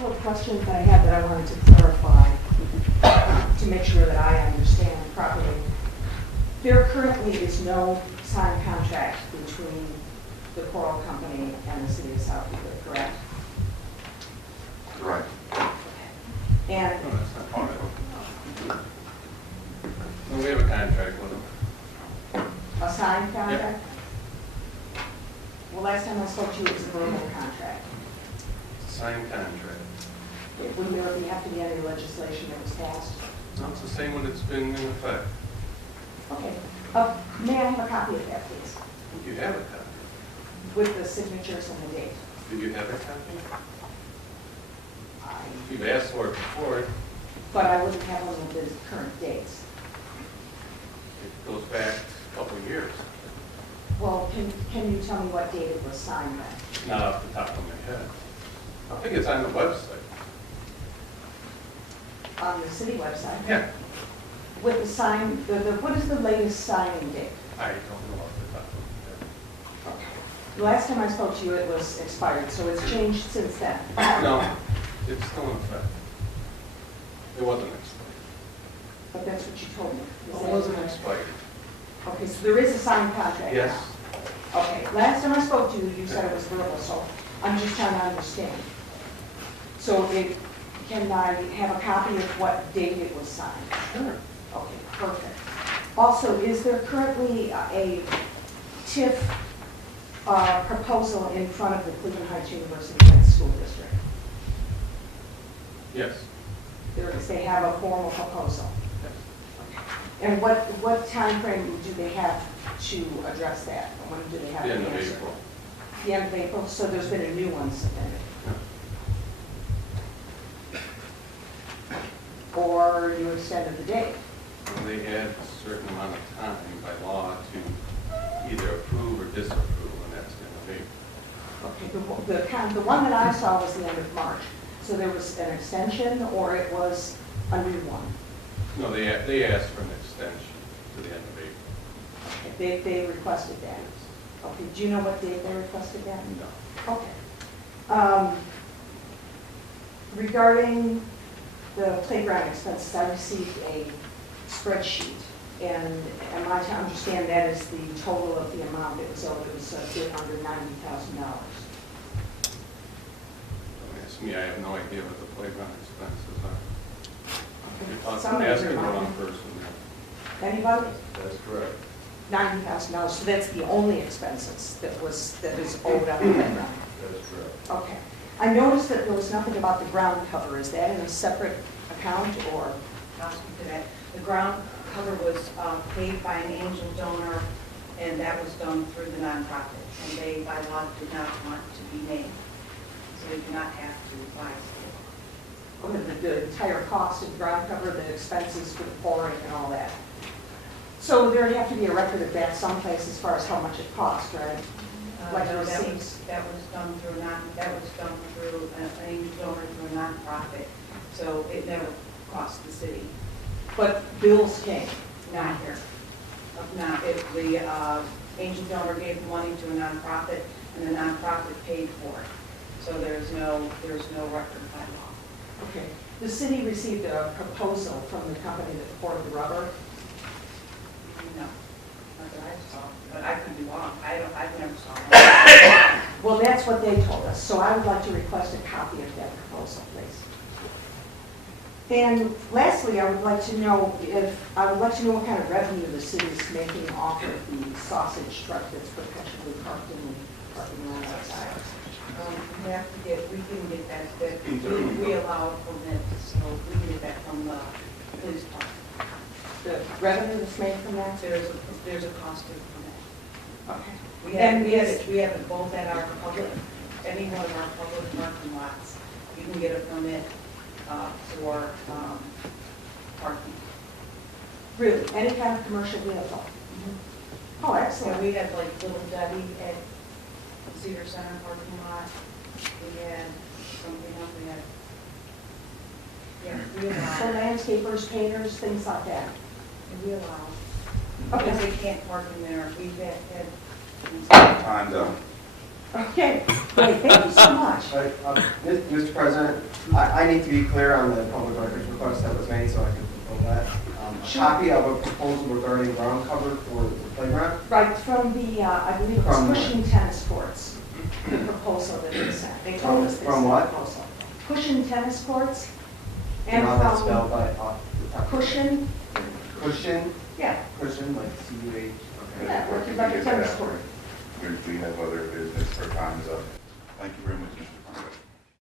couple of questions I have that I wanted to clarify to make sure that I understand properly. There currently is no signed contract between the Coral Company and the City of South Euclid, correct? Right. And No, that's not part of it. No, we have a contract with them. a signed contract? Well, last time I spoke to you, it was a verbal contract. Signed contract. Wouldn't there have to be any legislation that was passed? No, it's the same one that's been in effect. Okay. May I have a copy of that, please? You have a copy. With the signatures and the date? Do you have a copy? I- You've asked for it before. But I wouldn't have one of the current dates. It goes back a couple of years. Well, can you tell me what date it was signed then? Not off the top of my head. I think it's on the website. On the city website? Yeah. With the sign, what is the latest signing date? I don't know off the top of Okay. The last time I spoke to you, it was expired, so it's changed since then. my head. No, it's still in effect. It wasn't expired. But that's what you told me. It wasn't expired. Okay, so there is a signed contract now? Yes. Okay, last time I spoke to you, you said it was verbal, so I'm just trying to understand. So can I have a copy of what date it was signed? Sure. Okay, perfect. Also, is there currently a TIF proposal in front of the Cleveland Heights University School District? Yes. There is, they have a formal proposal. Yes. And what time frame do they have to address that? When do they have The to end of answer? April. The end of April, so there's been a new one submitted? Or you extended the date? And they had a certain amount of time by law to either approve or disapprove, and that's the end of April. Okay, the one that I saw was the end of March. So there was an extension or it was a new one? No, they asked for an extension to the end of April. Okay, they requested that? Okay, do you know what date they requested that? No. Okay. Regarding the playground expenses, I received a spreadsheet, and am I to understand that is the total of the amount that was owed? It was a bit under $90,000. Don't ask me, I have no idea what the playground expenses are. Somebody Asking the remind wrong me. person. Anybody? That's correct. $90,000, so that's the only expenses that is owed on the playground? That is correct. Okay. I noticed that there was nothing about the ground cover. Is that in a separate account or? I'll speak to that. The ground cover was paid by an angel donor, and that was done through the nonprofit. And they, by law, did not want to be named. So they do not have to buy it. The entire cost of the ground cover, the expenses for the pouring and all that. So there'd have to be a record of that someplace as far as how much it cost, right? Like No, receipts? that was done through an angel donor through a nonprofit. So it never cost the city. But bills came. Not here. Now, if the angel donor gave money to a nonprofit, and the nonprofit paid for it. So there's no record by law. Okay. The city received a proposal from the company that poured the rubber. No, not that I saw, but I could be wrong. I've never saw it. Well, that's what they told us. So I would like to request a copy of that proposal, please. And lastly, I would like to know what kind of revenue the city is making off of the sausage truck that's perpetually parked in the parking lot outside. We can get that, we allow permits, so we can get that from the police department. The revenue that's made from that? There's a cost to the permit. Okay. We have it both at our public, any one of our public parking lots. You can get a permit for parking. Really? Any kind of commercial vehicle? Oh, So excellent. we had like Little Debbie at Cedar Center parking lot. We had something else, we allow. So landscapers, painters, things like that. We allow. Okay. Because they can't park in there. We've had Time though. Okay, great, thank you so much. Mr. President, I need to be clear on the public records request that was made, so I can fulfill that. A Sure. copy of a proposal regarding ground cover for the playground. Right, from the, I believe it From was where? Cushing Tennis Courts, the proposal that they sent. They told us they From sent what? a proposal. Cushing Tennis Courts, You know and how that's from spelled by, off the top? Cushing, Cushion, yeah, cushion, like C-U-H. yeah, like a tennis court. We have other business, our time is up. Thank you very much, Mr.